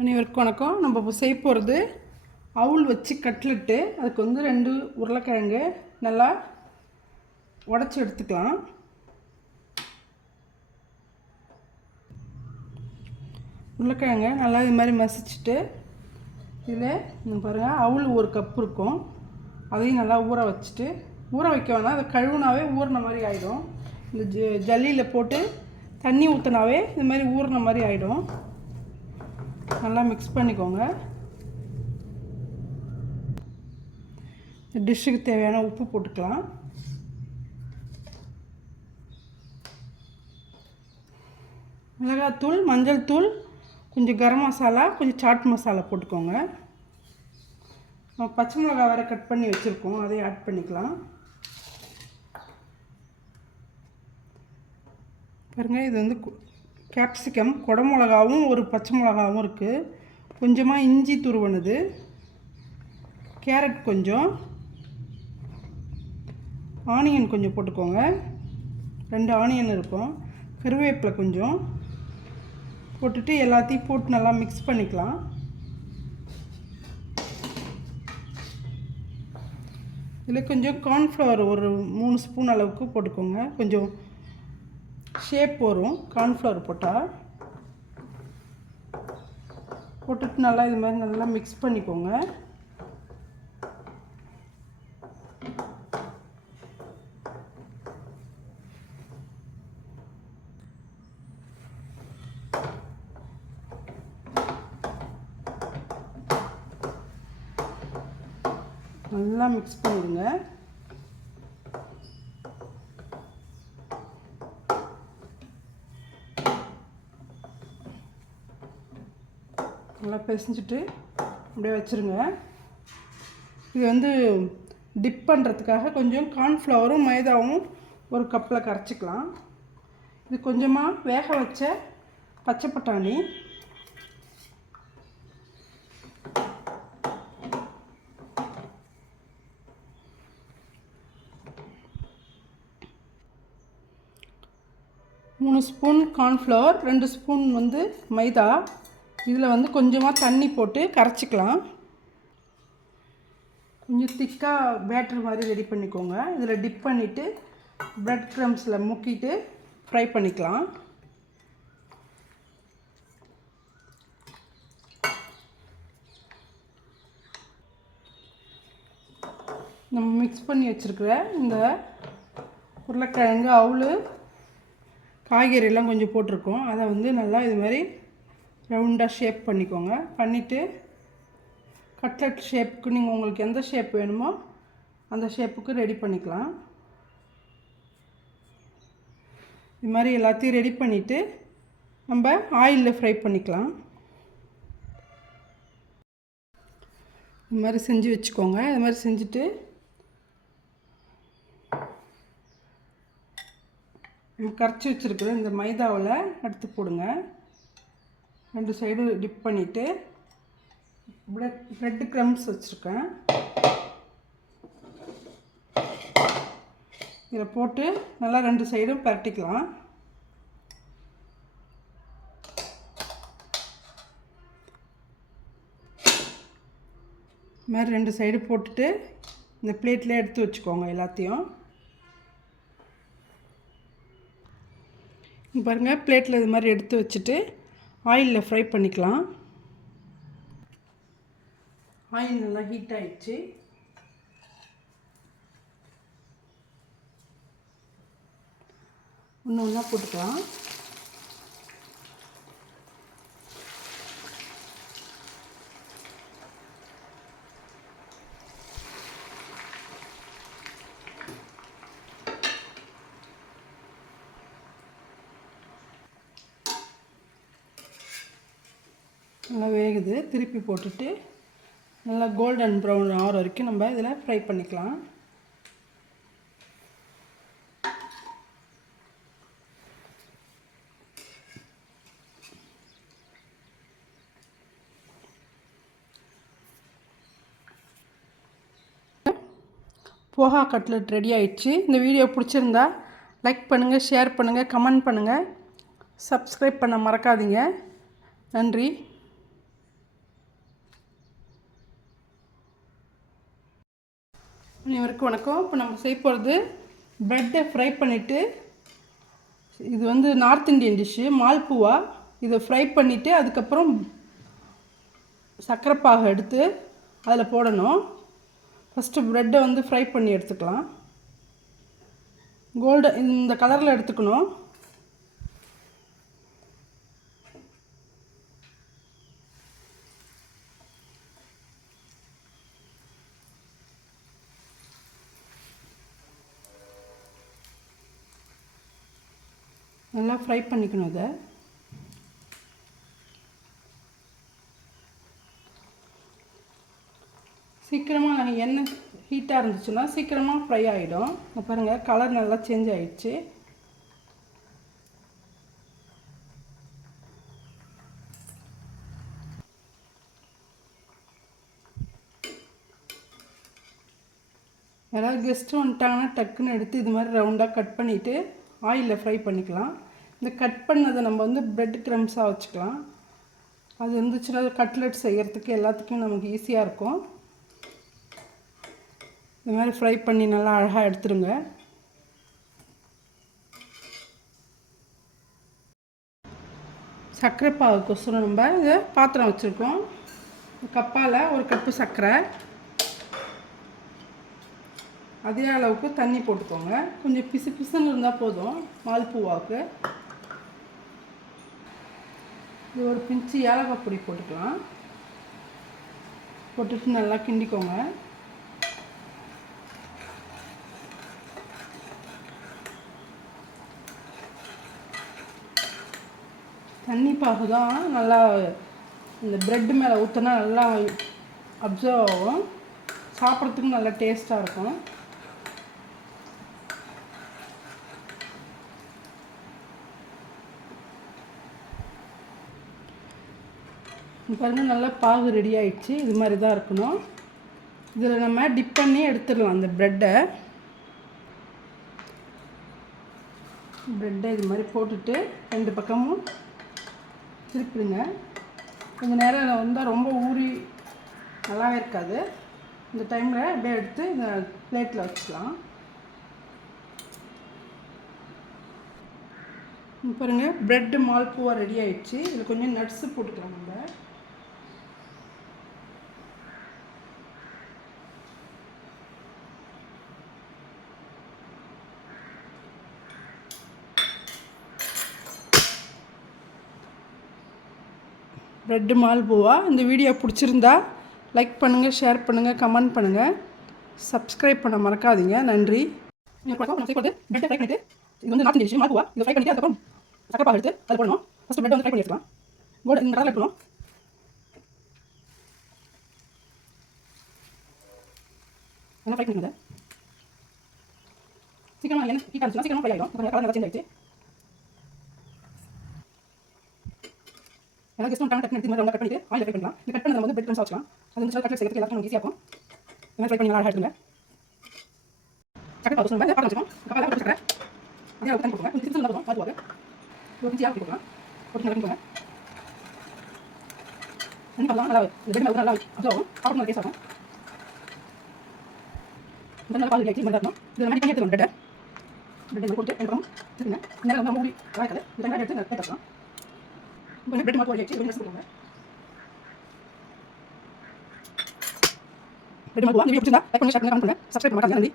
அனைவருக்கும் வணக்கம். நம்ம இப்போ செய்ய போகிறது அவுள் வச்சு கட்லெட்டு. அதுக்கு வந்து 2 உருளைக்கிழங்கு நல்லா உடச்சி எடுத்துக்கலாம். உருளைக்கிழங்கு நல்லா இது மாதிரி மசிச்சுட்டு இதில் பாருங்கள் அவுள் 1 கப் இருக்கும். அதையும் நல்லா ஊற வச்சுட்டு, ஊற வைக்க வேணாம், அதை கழுவுனாவே ஊறின மாதிரி ஆகிடும். இந்த ஜல்லியில் போட்டு தண்ணி ஊற்றினாவே இது மாதிரி ஊறின மாதிரி ஆகிடும். நல்லா மிக்ஸ் பண்ணிக்கோங்க. டிஷ்ஷுக்கு தேவையான உப்பு போட்டுக்கலாம். மிளகாத்தூள், மஞ்சள் தூள், கொஞ்சம் கரம் மசாலா, கொஞ்சம் சாட் மசாலா போட்டுக்கோங்க. நம்ம பச்சை மிளகா வேறு கட் பண்ணி வச்சுருக்கோம், அதையும் ஆட் பண்ணிக்கலாம். பாருங்கள், இது வந்து கேப்சிகம், குடமிளகாவும் ஒரு பச்சை மிளகாவும் இருக்குது. கொஞ்சமாக இஞ்சி துருவனது, கேரட் கொஞ்சம், ஆனியன் கொஞ்சம் போட்டுக்கோங்க. 2 ஆனியன் இருக்கும். கருவேப்பிலை கொஞ்சம் போட்டுட்டு எல்லாத்தையும் போட்டு நல்லா மிக்ஸ் பண்ணிக்கலாம். இதில் கொஞ்சம் கார்ன்ஃப்ளவர் ஒரு 3 ஸ்பூன் அளவுக்கு போட்டுக்கோங்க. கொஞ்சம் ஷேப் வரும் கார்ன்ஃப்ளவர் போட்டால். போட்டுட்டு நல்லா இது மாதிரி நல்லா மிக்ஸ் பண்ணிக்கோங்க. நல்லா மிக்ஸ் பண்ணிடுங்க. நல்லா பிசைஞ்சிட்டு அப்படியே வச்சுருங்க. இது வந்து டிப் பண்ணுறதுக்காக கொஞ்சம் கார்ன்ஃப்ளவரும் மைதாவும் ஒரு கப்பில் கரைச்சிக்கலாம். இது கொஞ்சமாக வேக வச்ச பச்சை பட்டாணி, மூணு ஸ்பூன் கார்ன்ஃப்ளவர், 2 ஸ்பூன் வந்து மைதா. இதில் வந்து கொஞ்சமாக தண்ணி போட்டு கரைச்சிக்கலாம். கொஞ்சம் திக்காக பேட்டர் மாதிரி ரெடி பண்ணிக்கோங்க. இதில் டிப் பண்ணிவிட்டு ப்ரெட் க்ரம்ஸில் முக்கிட்டு ஃப்ரை பண்ணிக்கலாம். நம்ம மிக்ஸ் பண்ணி வச்சுருக்கிற இந்த உருளைக்கிழங்கு, அவுள், காய்கறியெல்லாம் கொஞ்சம் போட்டிருக்கோம். அதை வந்து நல்லா இது மாதிரி ரவுண்டாக ஷேப் பண்ணிக்கோங்க. பண்ணிவிட்டு கட்லெட் ஷேப்புக்கு நீங்கள் உங்களுக்கு எந்த ஷேப் வேணுமோ அந்த ஷேப்புக்கு ரெடி பண்ணிக்கலாம். இது மாதிரி எல்லாத்தையும் ரெடி பண்ணிவிட்டு நம்ம ஆயிலில் ஃப்ரை பண்ணிக்கலாம். இது மாதிரி செஞ்சு வச்சுக்கோங்க. இது மாதிரி செஞ்சுட்டு நம்ம கரைச்சி வச்சுருக்கிற இந்த மைதாவில் எடுத்து போடுங்க. 2 சைடு டிப் பண்ணிவிட்டு ப்ரெட் க்ரம்ஸ் வச்சுருக்கேன், இதில் போட்டு நல்லா 2 சைடும் பரட்டிக்கலாம். இது மாதிரி 2 சைடு போட்டுட்டு இந்த பிளேட்டில் எடுத்து வச்சுக்கோங்க எல்லாத்தையும். பாருங்கள், பிளேட்டில் இது மாதிரி எடுத்து வச்சுட்டு ஆயிலில் ஃப்ரை பண்ணிக்கலாம். ஆயில் நல்லா ஹீட் ஆகிடுச்சு. ஒன்று ஒன்றா போட்டுக்கலாம். நல்லா வேகுது. திருப்பி போட்டுட்டு நல்லா கோல்டன் ப்ரௌன் ஆகிற வரைக்கும் நம்ம இதில் ஃப்ரை பண்ணிக்கலாம். போஹா கட்லெட் ரெடி ஆயிடுச்சு. இந்த வீடியோ பிடிச்சிருந்தா லைக் பண்ணுங்கள், ஷேர் பண்ணுங்கள், கமெண்ட் பண்ணுங்கள், சப்ஸ்கிரைப் பண்ண மறக்காதீங்க. நன்றி. அனைவருக்கும் வணக்கம். இப்போ நம்ம செய்ய போகிறது ப்ரெட்டை ஃப்ரை பண்ணிவிட்டு, இது வந்து நார்த் இந்தியன் டிஷ்ஷு மால்புவா. இதை ஃப்ரை பண்ணிவிட்டு அதுக்கப்புறம் சர்க்கரைப்பாகு எடுத்து அதில் போடணும். ஃபஸ்ட்டு ப்ரெட்டை வந்து ஃப்ரை பண்ணி எடுத்துக்கலாம். இந்த கலரில் எடுத்துக்கணும். நல்லா ஃப்ரை பண்ணிக்கணும். அதை சீக்கிரமாக எண்ணெய் ஹீட்டாக இருந்துச்சுன்னா சீக்கிரமாக ஃப்ரை ஆகிடும். பாருங்கள், கலர் நல்லா சேஞ்ச் ஆகிடுச்சு. யாராவது கெஸ்ட்டு வந்துட்டாங்கன்னா டக்குன்னு எடுத்து இது மாதிரி ரவுண்டாக கட் பண்ணிவிட்டு ஆயிலில் ஃப்ரை பண்ணிக்கலாம். இந்த கட் பண்ணதை நம்ம வந்து ப்ரெட் க்ரம்ஸாக வச்சுக்கலாம். அது இருந்துச்சுன்னா கட்லெட் செய்கிறதுக்கு எல்லாத்துக்கும் நமக்கு ஈஸியாக இருக்கும். இது மாதிரி ஃப்ரை பண்ணி நல்லா அழகாக எடுத்துருங்க. சர்க்கரை பாகுக்கோசரம் நம்ம இதை பாத்திரம் வச்சுருக்கோம். கப்பால் 1 கப்பு சர்க்கரை, அதே அளவுக்கு தண்ணி போட்டுக்கோங்க. கொஞ்சம் பிசு பிசுன்னு இருந்தால் போதும் மால்புவாவுக்கு. இது ஒரு பிஞ்சு ஏலக்காய் பொடி போட்டுக்கலாம். போட்டுட்டு நல்லா கிண்டிக்கோங்க. தண்ணி பாகு தான் நல்லா இந்த ப்ரெட்டு மேலே ஊற்றினா நல்லா அப்சர்வ் ஆகும். சாப்பிட்றதுக்கு நல்லா டேஸ்ட்டாக இருக்கும். பாருங்கள், நல்லா பாகு ரெடி ஆகிடுச்சு. இது மாதிரி தான் இருக்கணும். இதில் நம்ம டிப் பண்ணி எடுத்துடலாம். அந்த ப்ரெட்டை இது மாதிரி போட்டுட்டு 2 பக்கமும் திருப்பிடுங்க. கொஞ்சம் நேரம் வந்தால் ரொம்ப ஊறி நல்லாவே இருக்காது. இந்த டைமில் அப்படியே எடுத்து இந்த பிளேட்டில் வச்சுக்கலாம். பாருங்கள், ப்ரெட்டு மால்புவா ரெடி ஆகிடுச்சு. இதில் கொஞ்சம் நட்ஸு போட்டுக்கலாம். நம்ம ப்ரெட்டு மால்புவா. இந்த வீடியோ பிடிச்சிருந்தா லைக் பண்ணுங்கள், ஷேர் பண்ணுங்கள், கமெண்ட் பண்ணுங்கள், சப்ஸ்கிரைப் பண்ண மறக்காதீங்க. நன்றி. ப்ரெட்டை ஃப்ரை பண்ணிவிட்டு, இது வந்து நார்த் இந்தியன் டிஷ் மால்புவா. இதை ஃப்ரை பண்ணிவிட்டு அதுக்கப்புறம் சர்க்கரை பாகு எடுத்து அதை போடணும். ஃபஸ்ட்டு ப்ரெட்டை வந்து ஃப்ரை பண்ணி எடுத்துக்கலாம். இந்த கலரில் எடுக்கணும். நல்லா ஃப்ரை பண்ணிடுங்க. சீக்கிரமாக எண்ணெய் ஹீட் ஆச்சுன்னா சீக்கிரமாக ஃப்ரை ஆகிடும். கலர் நல்லா சேஞ்ச் ஆகிடுச்சு. ஏன்னா கெஸ்ட் டக்கு எடுத்து மாதிரி கட் பண்ணிட்டு ஆயில் ஃப்ரை பண்ணலாம். இந்த கட் பண்ணதை வந்து ப்ரெட் க்ரம்ஸாக வச்சுக்கலாம். அது வந்து கட்லெட் செய்யறதுக்கு எல்லாத்தையும் ஈஸியாக இருக்கும். இந்த மாதிரி ஃப்ரை பண்ணி நல்லா அழகாக எடுத்துங்க. சக்கரை பாகு சொல்லுங்கள், பாத்திரம் வச்சுக்கோம். கப்பால் போட்டு சக்கரை அதே அளவுக்கு தண்ணி போட்டுங்க. கொஞ்சம் சிறு நல்லா பாதுவாக ஒரு பிஞ்சி ஆக்கி போட்டுக்கலாம். போட்டு நல்லா பண்ணிக்கோங்க. தண்ணி பாலாம் நல்லா ப்ரெட் நல்லா அப்சர்வ் ஆகும். சாப்பிட்டு நல்லா டேஸ்ட் ஆகும். இந்த நல்லா பால் ஆகிடுச்சு. நல்லா இருக்கும். இதை மாதிரி பண்ணி எடுத்துக்கலாம். ப்ரெட்டை போட்டு 2 பக்கம் திருங்க. நேரம் வந்து மூடி வாய்க்காது. இந்த டைம் எடுத்து நல்லா வச்சுக்கலாம். இப்போ ப்ரெட் மால்புவா ஆகிடுச்சு. கொஞ்சம் போட்டுக்கோங்க. ப்ரெட் மால்புவா இந்த வீடியோ பிடிச்சிருந்தா லைக் பண்ணுங்க, ஷேர் பண்ணுங்க, கமெண்ட் பண்ணுங்க, சப்ஸ்கிரைப் பண்ண மறக்காதீங்க. நன்றி.